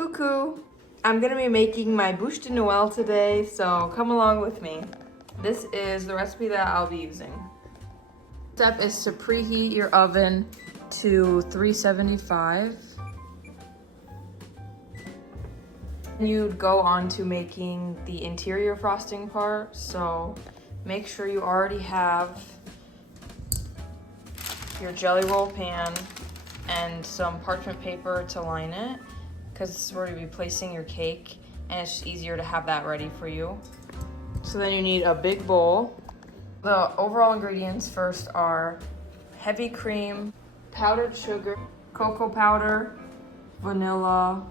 Coucou! I'm gonna be making my Bûche de Noël today, so come along with me. This is the recipe that I'll be using. Step is to preheat your oven to 375. You'd go on to making the interior frosting part, so make sure you already have your jelly roll pan and some parchment paper to line it, because this is where you'll be placing your cake, and it's just easier to have that ready for you. So then you need a big bowl. The overall ingredients first are heavy cream, powdered sugar, cocoa powder, vanilla.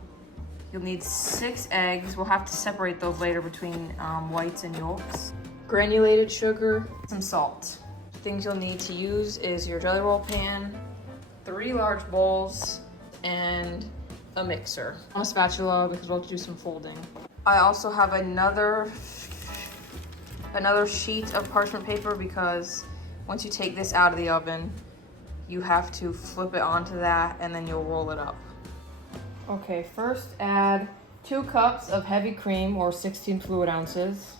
You'll need 6 eggs. We'll have to separate those later between whites and yolks. Granulated sugar, some salt. Things you'll need to use is your jelly roll pan, 3 large bowls, and a mixer. On a spatula because we'll do some folding. I also have another sheet of parchment paper because once you take this out of the oven, you have to flip it onto that and then you'll roll it up. Okay, first add 2 cups of heavy cream or 16 fluid ounces.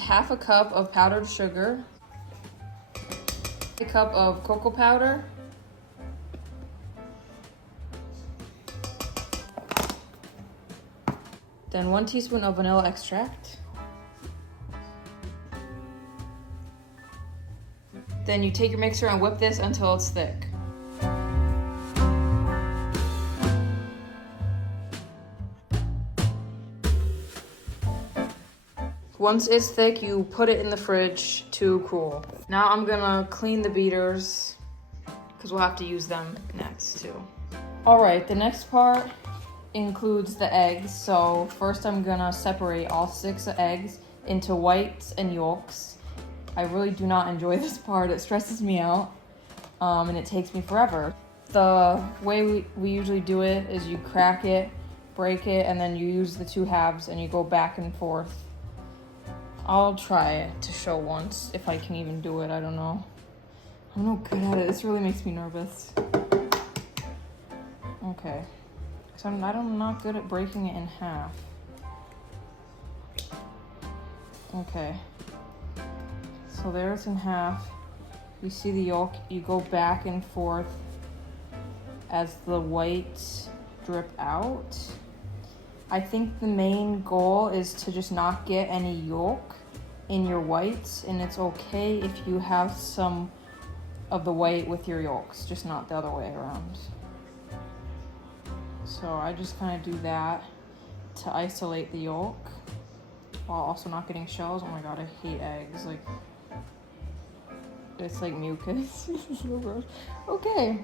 Half a cup of powdered sugar, a cup of cocoa powder, then 1 teaspoon of vanilla extract. Then you take your mixer and whip this until it's thick. Once it's thick, you put it in the fridge to cool. Now I'm gonna clean the beaters because we'll have to use them next too. All right, the next part includes the eggs. So first I'm gonna separate all 6 eggs into whites and yolks. I really do not enjoy this part. It stresses me out and it takes me forever. The way we usually do it is you crack it, break it, and then you use the 2 halves and you go back and forth. I'll try to show once if I can even do it. I don't know. I'm not good at it. This really makes me nervous. Okay. So I'm not good at breaking it in half. Okay. So there it's in half. You see the yolk. You go back and forth as the whites drip out. I think the main goal is to just not get any yolk in your whites, and it's okay if you have some of the white with your yolks, just not the other way around. So I just kind of do that to isolate the yolk while also not getting shells. Oh my god, I hate eggs. Like, it's like mucus. So gross. Okay.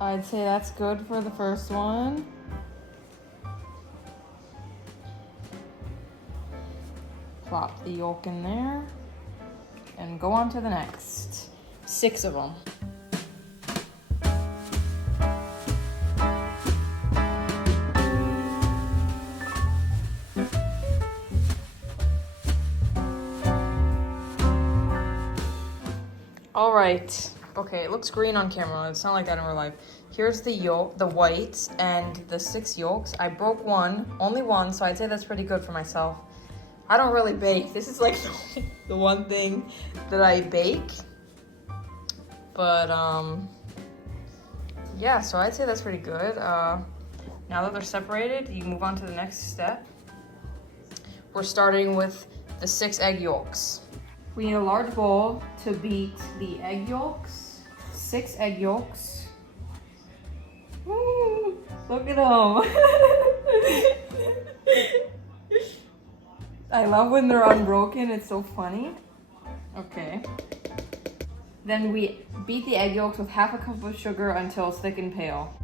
I'd say that's good for the first one. Plop the yolk in there and go on to the next. 6 of them. All right. Okay, it looks green on camera. It's not like that in real life. Here's the yolk, the whites, and the 6 yolks. I broke one, only one, so I'd say that's pretty good for myself. I don't really bake. This is like the one thing that I bake. But yeah, so I'd say that's pretty good. Now that they're separated, you move on to the next step. We're starting with the 6 egg yolks. We need a large bowl to beat the egg yolks. 6 egg yolks. Woo, look at them. I love when they're unbroken, it's so funny. Okay. Then we beat the egg yolks with half a cup of sugar until it's thick and pale.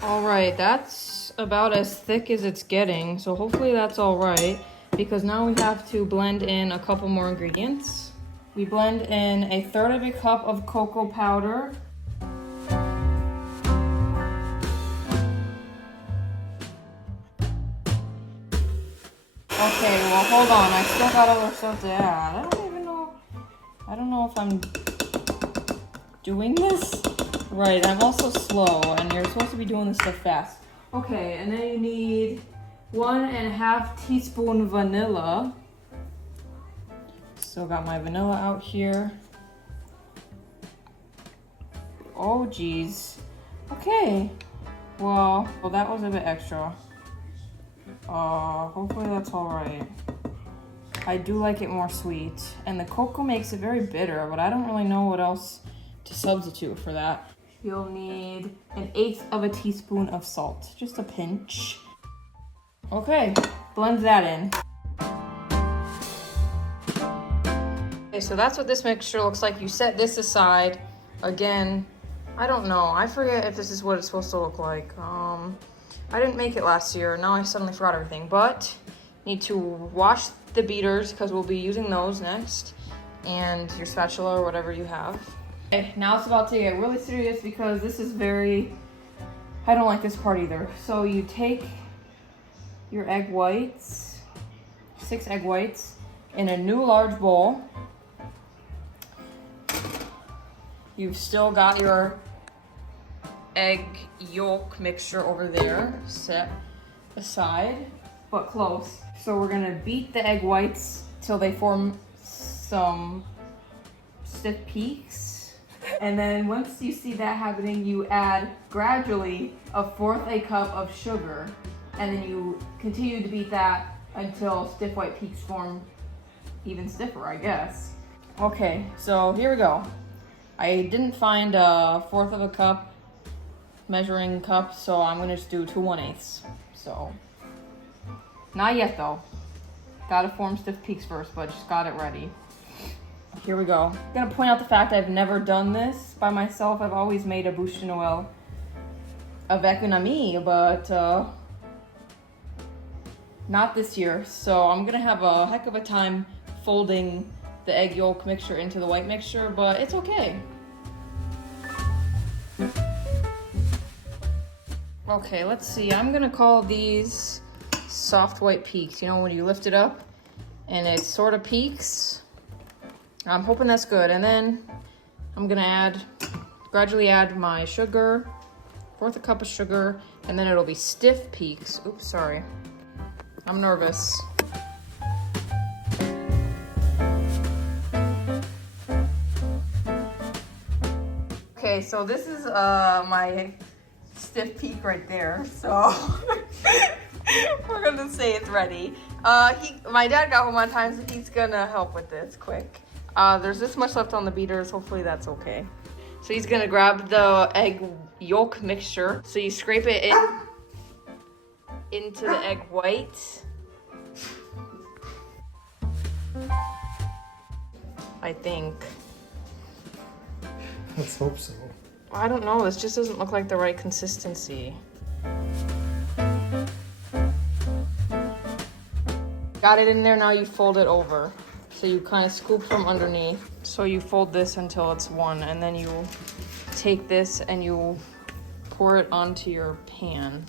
All right, that's about as thick as it's getting, so hopefully that's all right, because now we have to blend in a couple more ingredients. We blend in 1/3 of a cup of cocoa powder, Okay, well, hold on. I still got other stuff to add. I don't even know. I don't know if I'm doing this right. I'm also slow, and you're supposed to be doing this stuff fast. Okay, and then you need 1.5 teaspoon vanilla. Still got my vanilla out here. Oh, geez. Okay. Well, that was a bit extra. Hopefully that's all right. I do like it more sweet, and the cocoa makes it very bitter, but I don't really know what else to substitute for that. You'll need 1/8 of a teaspoon of salt, just a pinch. Okay, blend that in. Okay, so that's what this mixture looks like. You set this aside. Again, I don't know. I forget if this is what it's supposed to look like. I didn't make it last year. Now I suddenly forgot everything. But need to wash the beaters because we'll be using those next. And your spatula or whatever you have. Okay, now it's about to get really serious because this is I don't like this part either. So you take your egg whites, 6 egg whites, in a new large bowl. You've still got your egg yolk mixture over there set aside, but close. So we're gonna beat the egg whites till they form some stiff peaks. And then once you see that happening, you add gradually 1/4 cup of sugar. And then you continue to beat that until stiff white peaks form even stiffer, I guess. Okay, so here we go. I didn't find 1/4 cup measuring cup, so I'm gonna just do 2 1/8. So, not yet though. Gotta form stiff peaks first, but just got it ready. Here we go. I'm gonna point out the fact I've never done this by myself. I've always made a Bûche de Noël avec un ami, but not this year. So I'm gonna have a heck of a time folding the egg yolk mixture into the white mixture, but it's okay. Okay, let's see. I'm gonna call these soft white peaks. You know, when you lift it up and it sort of peaks. I'm hoping that's good. And then I'm gonna gradually add my sugar, 1/4 cup of sugar, and then it'll be stiff peaks. Oops, sorry. I'm nervous. Okay, so this is my stiff peak right there. So we're gonna say it's ready. My dad got home on time, so he's gonna help with this quick. There's this much left on the beaters. Hopefully that's okay. So he's gonna grab the egg yolk mixture. So you scrape it into the egg white. I think. Let's hope so. I don't know, this just doesn't look like the right consistency. Got it in there, now you fold it over. So you kind of scoop from underneath. So you fold this until it's one, and then you take this and you pour it onto your pan.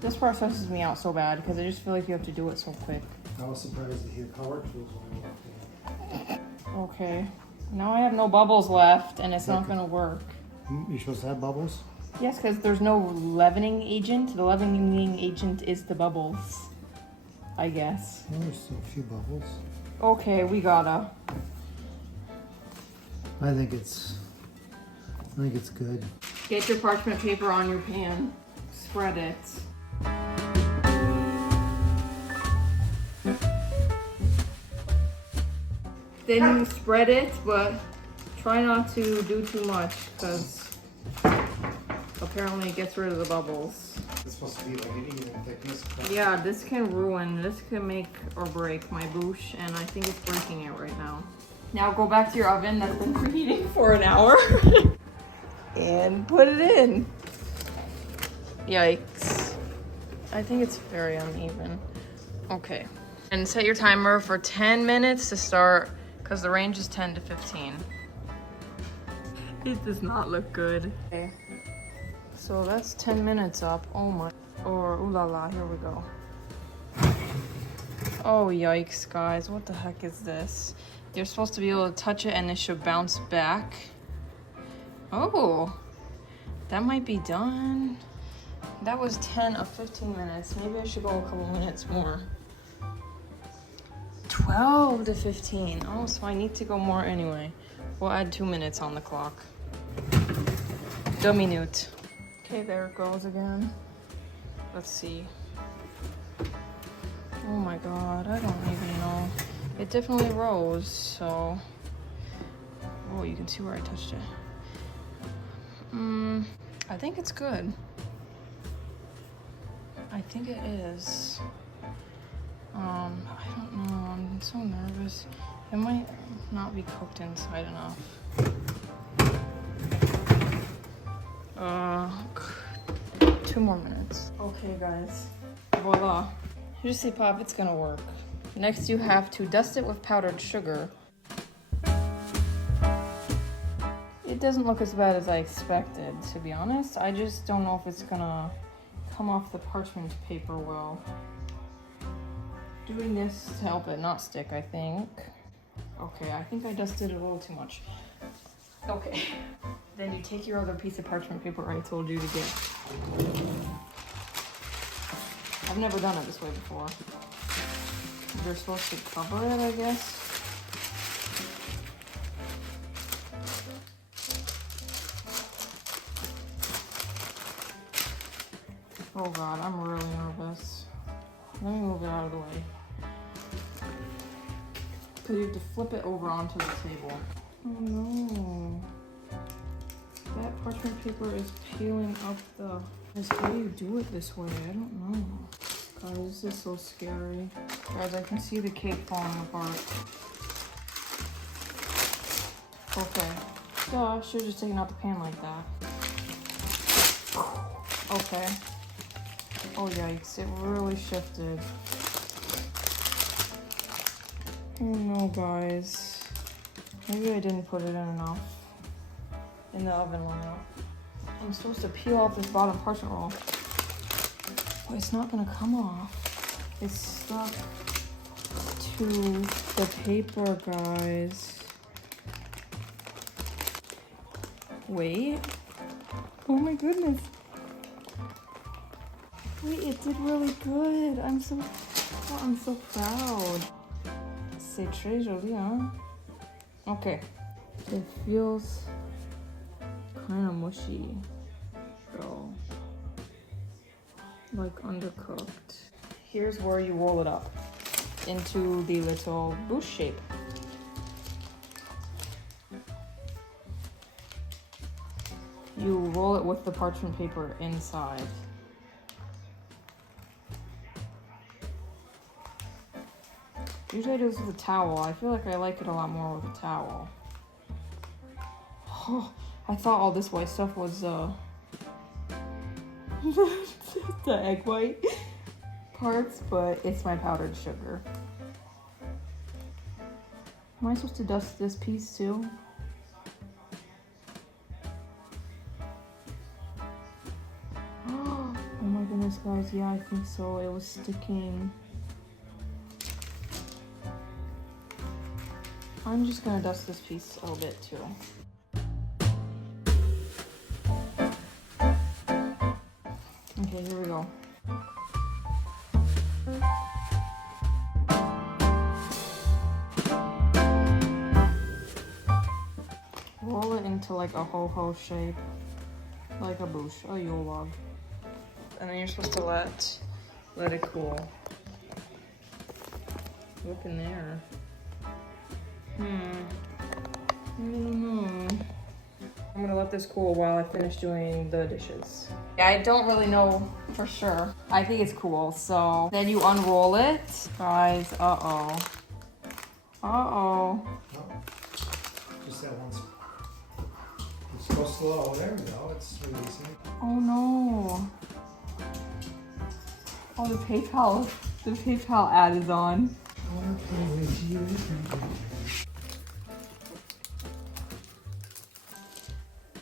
This part stresses me out so bad because I just feel like you have to do it so quick. I was surprised to hear how it feels when I walked in. Okay, now I have no bubbles left and it's not gonna work. You supposed to have bubbles? Yes, because there's no leavening agent. The leavening agent is the bubbles, I guess. Oh, there's still a few bubbles. Okay, we gotta. I think it's good. Get your parchment paper on your pan. Spread it. Then you spread it, but try not to do too much because apparently it gets rid of the bubbles. It's supposed to be like an even thickness. Yeah, this can make or break my bûche, and I think it's breaking it right now. Now go back to your oven that's been preheating for an hour and put it in. Yikes. I think it's very uneven. Okay. And set your timer for 10 minutes to start because the range is 10 to 15. It does not look good. Okay. So that's 10 minutes up. Oh my. Or ooh la la, here we go. Oh yikes, guys, what the heck is this? You're supposed to be able to touch it and it should bounce back. Oh, that might be done. That was 10 of 15 minutes. Maybe I should go a couple minutes more. 12 to 15. Oh, so I need to go more anyway. We'll add 2 minutes on the clock. 2 minutes. Okay, there it goes again. Let's see. Oh my god, I don't even know. It definitely rose, so... Oh, you can see where I touched it. I think it's good. I think it is. I don't know, I'm so nervous. It might not be cooked inside enough. 2 more minutes. Okay, guys. Voila. You see, Pop, it's gonna work. Next, you have to dust it with powdered sugar. It doesn't look as bad as I expected, to be honest. I just don't know if it's gonna come off the parchment paper well. Doing this to help it not stick, I think. Okay, I think I dusted it a little too much. Okay. Then you take your other piece of parchment paper I told you to get. I've never done it this way before. You're supposed to cover it, I guess. Oh god, I'm really nervous. Let me move it out of the way. Because you have to flip it over onto the table. Oh no. That parchment paper is peeling up the... How do you do it this way? I don't know. God, this is so scary. Guys, I can see the cake falling apart. Okay. Duh, I should have just taken out the pan like that. Okay. Oh yikes, it really shifted. Oh no, guys. Maybe I didn't put it in enough. In the oven long enough. I'm supposed to peel off this bottom parchment roll. But it's not gonna come off. It's stuck to the paper, guys. Wait. Oh my goodness. Wait, it did really good. I'm so proud. C'est très joli, huh? Okay. It feels kind of mushy, though. Like undercooked. Here's where you roll it up into the little bûche shape. You roll it with the parchment paper inside. Usually I do this with a towel. I feel like I like it a lot more with a towel. Oh, I thought all this white stuff was the egg white parts, but it's my powdered sugar. Am I supposed to dust this piece too? Oh my goodness, guys. Yeah, I think so. It was sticking. I'm just gonna dust this piece a little bit too. Okay, here we go. Roll it into like a ho-ho shape, like a bûche, a Yule log. And then you're supposed to let it cool. Look in there. I don't know. I'm gonna let this cool while I finish doing the dishes. I don't really know for sure. I think it's cool, so then you unroll it. Guys, uh-oh. Uh-oh. Oh, just that once. It's so slow. There we go. It's releasing. Oh no. Oh, the PayPal ad is on.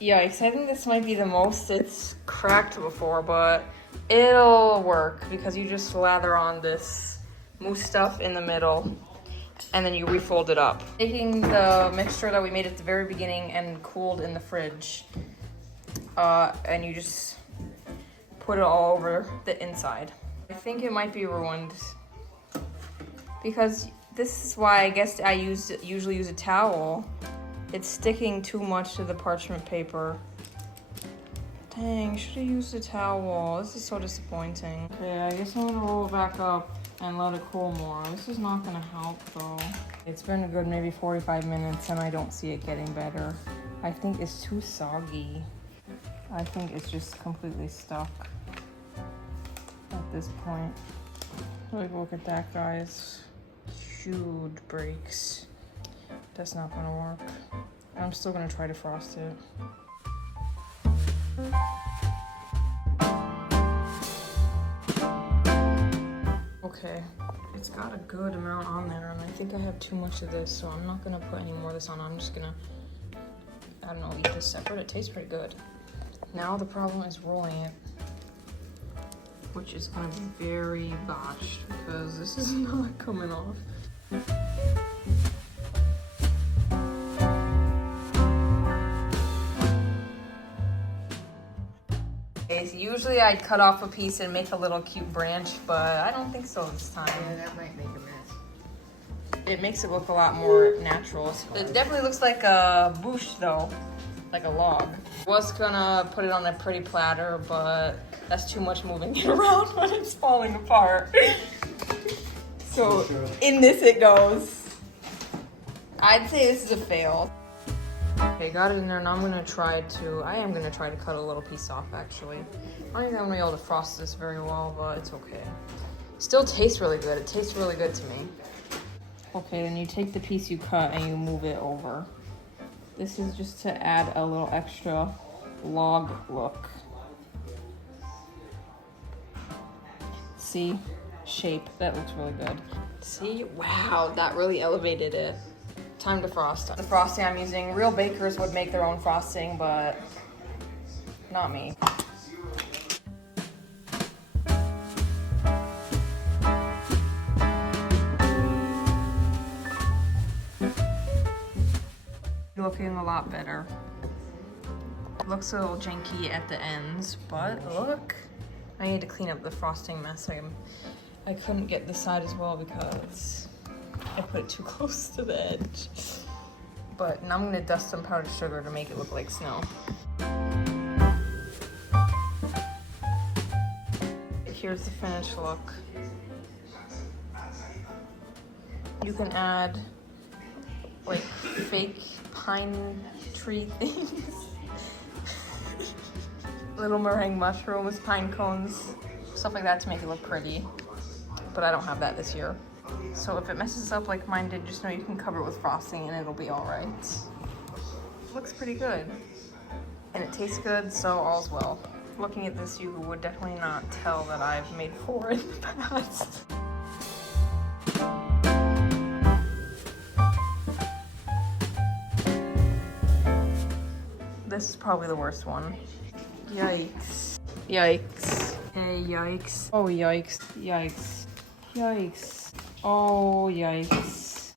Yikes, I think this might be the most it's cracked before, but It'll work because you just lather on this mousse stuff in the middle and then you refold it up. Taking the mixture that we made at the very beginning and cooled in the fridge, and you just put it all over the inside. I think it might be ruined because this is why I guess I usually use a towel. It's sticking too much to the parchment paper. Dang, should have used a towel. This is so disappointing. Okay, I guess I'm gonna roll it back up and let it cool more. This is not gonna help though. It's been a good maybe 45 minutes and I don't see it getting better. I think it's too soggy. I think it's just completely stuck at this point. Like, look at that, guys. Huge breaks. That's not gonna work. I'm still gonna try to frost it. Okay, it's got a good amount on there, and I think I have too much of this, so I'm not gonna put any more of this on. I'm just gonna, I don't know, eat this separate. It tastes pretty good. Now the problem is rolling it, which is gonna be very botched because this is not coming off. Usually I'd cut off a piece and make a little cute branch, but I don't think so this time. Yeah, that might make a mess. It makes it look a lot more natural. It definitely looks like a bûche though, like a log. Was gonna put it on a pretty platter, but that's too much moving it around when it's falling apart. So in this it goes. I'd say this is a fail. Okay, got it in there. Now I am gonna try to cut a little piece off actually. I don't think I'm gonna be able to frost this very well, but it's okay. Still tastes really good. It tastes really good to me. Okay, then you take the piece you cut and you move it over. This is just to add a little extra log look. See? Shape. That looks really good. See? Wow, that really elevated it. Time to frost. The frosting I'm using, real bakers would make their own frosting, but not me. Looking a lot better. Looks a little janky at the ends, but look. I need to clean up the frosting mess. I couldn't get this side as well because I put it too close to the edge. But now I'm gonna dust some powdered sugar to make it look like snow. Here's the finished look. You can add like fake pine tree things. Little meringue mushrooms, pine cones, stuff like that to make it look pretty. But I don't have that this year. So if it messes up like mine did, just know you can cover it with frosting and it'll be all right. Looks pretty good. And it tastes good, so all's well. Looking at this, you would definitely not tell that I've made 4 in the past. This is probably the worst one. Yikes. Yikes. Hey, yikes. Oh, yikes. Yikes. Yikes. Oh, yikes.